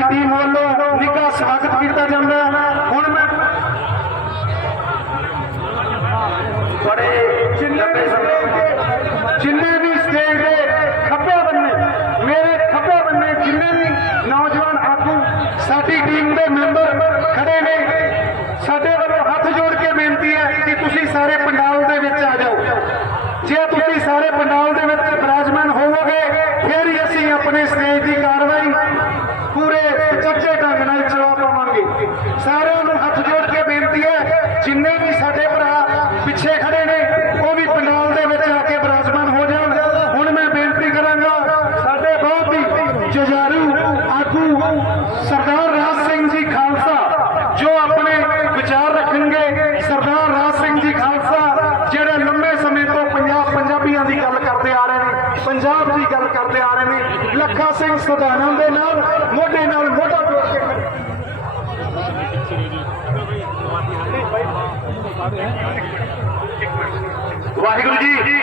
ਸਾਡੀ ਟੀਮ ਵੱਲੋਂ ਨਿੱਘਾ ਸਵਾਗਤ ਕੀਤਾ ਜਾਂਦਾ ਹੁਣ ਮੈਂ ਬੜੇ ਲੰਬੇ ਸਮੇਂ ਜਿੰਨੇ ਵੀ ਸਟੇਜ ਦੇ ਖੱਬੇ ਬੰਨੇ, ਮੇਰੇ ਖੱਬੇ ਬੰਨੇ ਜਿੰਨੇ ਵੀ ਨੌਜਵਾਨ ਆਗੂ, ਸਾਡੀ ਟੀਮ ਦੇ ਮੈਂਬਰ ਖੜੇ ਨੇ। ਸਾਡੇ ਵੱਲੋਂ ਹੱਥ ਜੋੜ ਕੇ ਬੇਨਤੀ ਹੈ ਕਿ ਤੁਸੀਂ ਸਾਰੇ ਪੰਡਾਲ ਦੇ ਵਿੱਚ ਆ ਜਾਓ। ਜੇ ਤੁਸੀਂ ਸਾਰੇ ਪੰਡਾਲ ਦੇ ਵਿੱਚ ਬਿਰਾਜਮਾਨ ਹੋਵੋਗੇ ਫਿਰ ਹੀ ਅਸੀਂ ਆਪਣੇ ਸਟੇਜ ਦੀ ਕਾਰਵਾਈ ਪੂਰੇ ਸੁਚੱਜੇ ਢੰਗ ਨਾਲ ਚਲਾ ਪਾਵਾਂਗੇ ਸਾਰਿਆਂ ਨੂੰ ਹੱਥ ਜੋੜ ਕੇ ਬੇਨਤੀ ਹੈ ਜਿੰਨੇ ਵੀ ਸਾਡੇ ਭਰਾ ਪਿੱਛੇ ਖੜੇ ਨੇ, ਉਹ ਵੀ ਪੰਡਾਲ ਦੇ ਵਿੱਚ ਆ ਕੇ ਬਿਰਾਜਮਾਨ ਹੋ ਜਾਣ। ਹੁਣ ਮੈਂ ਬੇਨਤੀ ਕਰਾਂਗਾ, ਸਾਡੇ ਬਹੁਤ ਹੀ ਜੁਝਾਰੂ ਆਗੂ ਸਰਦਾਰ ਰਾਜ ਸਿੰਘ ਜੀ ਖਾਲਸਾ, ਜੋ ਆਪਣੇ ਵਿਚਾਰ ਰੱਖਣਗੇ, ਸਰਦਾਰ ਰਾਜ ਸਿੰਘ ਜੀ ਖਾਲਸਾ, ਜਿਹੜੇ ਲੰਮੇ ਸਮੇਂ ਤੋਂ ਪੰਜਾਬ ਪੰਜਾਬੀਆਂ ਦੀ ਗੱਲ ਕਰਦੇ ਆ ਰਹੇ ਨੇ, ਪੰਜਾਬ ਦੀ ਗੱਲ ਕਰਦੇ ਆ ਰਹੇ ਨੇ, ਲੱਖਾ ਸਿੰਘ ਸੁਧਾਨਾ ਦੇ ਨਾਲ, ਮੋਢੇ ਨਾਲ ਮੋਢਾ ਜੋੜ ਕੇ ਵਾਹਿਗੁਰੂ ਜੀ।